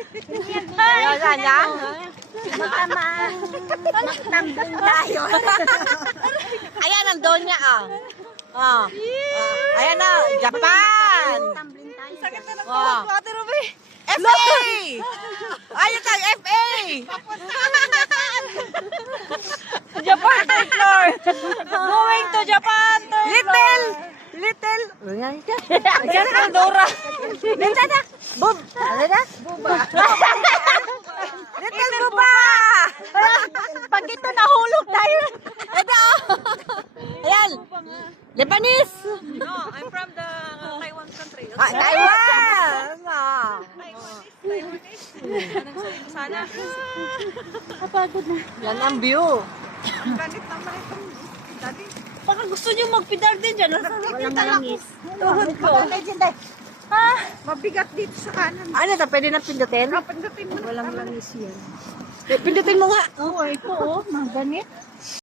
Ayan yan. Magtambling tayo. Ayan, ang donya ah. Oh. Ayan na, Japan. Tumbling tayo. Sakit na ng Oh. tuhod ko, Ate Ruby. FA! Ayan ka, FA! Japan, third floor. Going to Japan, third floor. Little. Little Dora. Little na. Bob. Ano na? Buba. Little Buba! Pag ito nahulog tayo. Ito. Ayan. Lebanese. No, I'm from the Taiwan country. Taiwan. Ah. Taiwanese. Anong sabi mo sana? Kapagod na. Yan ang view. Ang ganit naman itong dati. Baka gusto nyo magpidal din dyan. Walang langis. Tuhod ko. Legenday. Mabigat dito sa kanan. Ano ito? Pwede na pindutin? Pindutin mo. Walang langis yan. Pindutin mo nga. Oo, ito oh. Mga ganit.